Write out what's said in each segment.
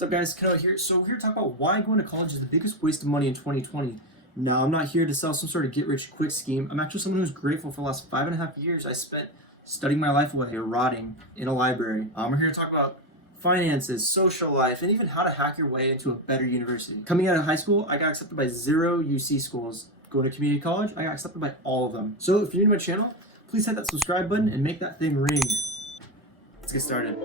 What's up, guys? Kano here. So we're here to talk about why going to college is the biggest waste of money in 2020. Now, I'm not here to sell some sort of get-rich-quick scheme. I'm actually someone who's grateful for the last 5.5 years I spent studying my life away or rotting in a library. We're here to talk about finances, social life, and even how to hack your way into a better university. Coming out of high school, I got accepted by 0 UC schools. Going to community college, I got accepted by all of them. So if you're new to my channel, please hit that subscribe button and make that thing ring. Let's get started.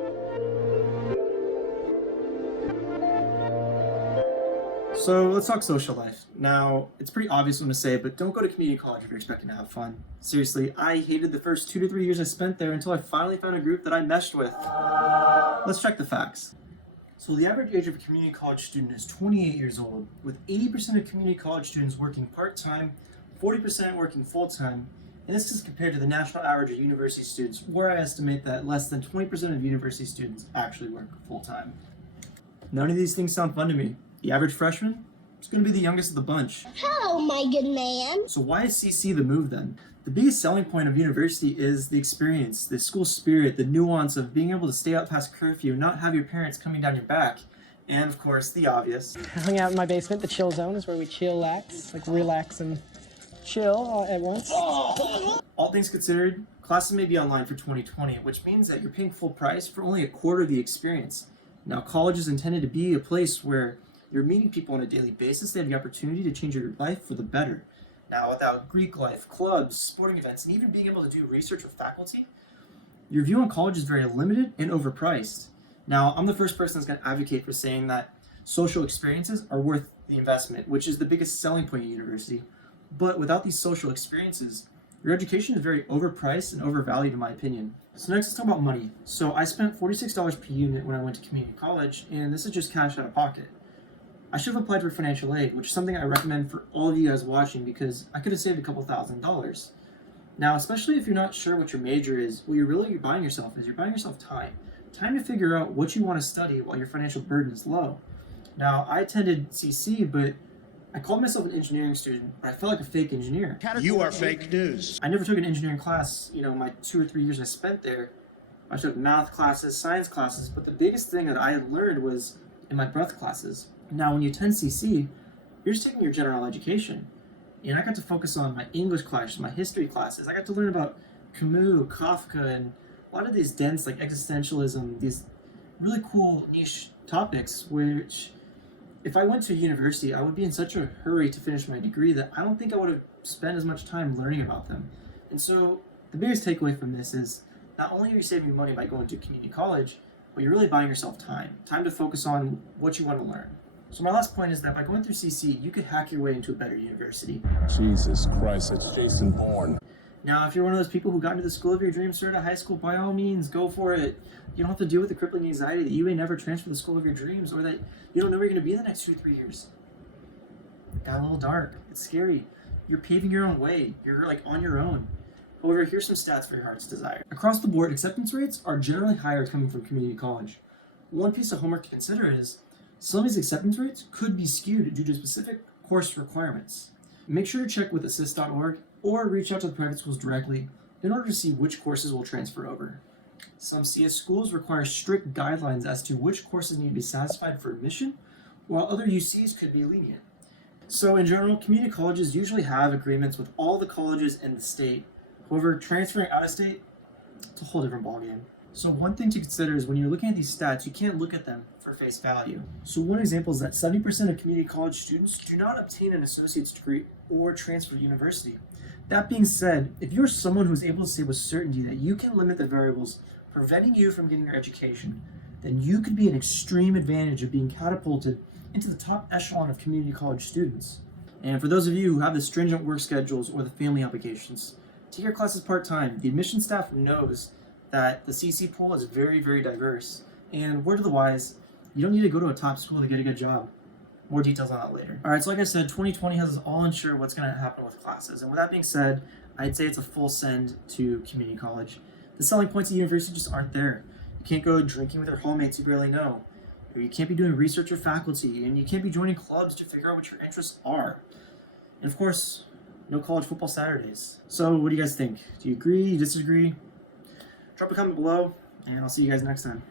So let's talk social life. Now, it's pretty obvious what I'm going to say, but don't go to community college if you're expecting to have fun. Seriously, I hated the first 2 to 3 years I spent there until I finally found a group that I meshed with. Let's check the facts. So the average age of a community college student is 28 years old, with 80% of community college students working part-time, 40% working full-time, and this is compared to the national average of university students, where I estimate that less than 20% of university students actually work full-time. None of these things sound fun to me. The average freshman is going to be the youngest of the bunch. Hello, my good man. So why is CC the move then? The biggest selling point of university is the experience, the school spirit, the nuance of being able to stay out past curfew, not have your parents coming down your back, and of course, the obvious. I hung out in my basement. The chill zone is where we chillax, like relax and chill all at once. All things considered, classes may be online for 2020, which means that you're paying full price for only a quarter of the experience. Now, college is intended to be a place where you're meeting people on a daily basis. They have the opportunity to change your life for the better. Now, without Greek life, clubs, sporting events, and even being able to do research with faculty, your view on college is very limited and overpriced. Now, I'm the first person that's going to advocate for saying that social experiences are worth the investment, which is the biggest selling point of university. But without these social experiences, your education is very overpriced and overvalued, in my opinion. So next, let's talk about money. So I spent $46 per unit when I went to community college, and this is just cash out of pocket. I should have applied for financial aid, which is something I recommend for all of you guys watching because I could have saved a couple $1,000s. Now, especially if you're not sure what your major is, what you're buying yourself is you're buying yourself time. Time to figure out what you want to study while your financial burden is low. Now, I attended CC, but I called myself an engineering student, but I felt like a fake engineer. You are fake news. I never took an engineering class, my 2 or 3 years I spent there. I took math classes, science classes, but the biggest thing that I had learned was in my breath classes. Now, when you attend CC, you're just taking your general education. And I got to focus on my English classes, my history classes. I got to learn about Camus, Kafka, and a lot of these dense, like existentialism, these really cool niche topics, which if I went to university, I would be in such a hurry to finish my degree that I don't think I would have spent as much time learning about them. And so the biggest takeaway from this is not only are you saving money by going to community college, but you're really buying yourself time to focus on what you want to learn. So my last point is that by going through CC, you could hack your way into a better university. Jesus Christ, it's Jason Bourne. Now, if you're one of those people who got into the school of your dreams straight out of high school, by all means, go for it. You don't have to deal with the crippling anxiety that you may never transfer to the school of your dreams or that you don't know where you're going to be in the next 2 to 3 years. It got a little dark. It's scary. You're paving your own way. You're on your own. However, here's some stats for your heart's desire. Across the board, acceptance rates are generally higher coming from community college. One piece of homework to consider is some of these acceptance rates could be skewed due to specific course requirements. Make sure to check with assist.org or reach out to the private schools directly in order to see which courses will transfer over. Some CS schools require strict guidelines as to which courses need to be satisfied for admission, while other UCs could be lenient. So in general, community colleges usually have agreements with all the colleges in the state. However, transferring out of state, it's a whole different ballgame. So one thing to consider is when you're looking at these stats, you can't look at them for face value. So one example is that 70% of community college students do not obtain an associate's degree or transfer to university. That being said, if you're someone who's able to say with certainty that you can limit the variables preventing you from getting your education, then you could be an extreme advantage of being catapulted into the top echelon of community college students. And for those of you who have the stringent work schedules or the family obligations, take your classes part-time. The admission staff knows that the CC pool is very, very diverse. And word of the wise, you don't need to go to a top school to get a good job. More details on that later. All right, so like I said, 2020 has us all unsure what's going to happen with classes. And with that being said, I'd say it's a full send to community college. The selling points of university just aren't there. You can't go drinking with your hallmates you barely know. Or you can't be doing research with faculty. And you can't be joining clubs to figure out what your interests are. And of course, no college football Saturdays. So what do you guys think? Do you agree? Disagree? Drop a comment below, and I'll see you guys next time.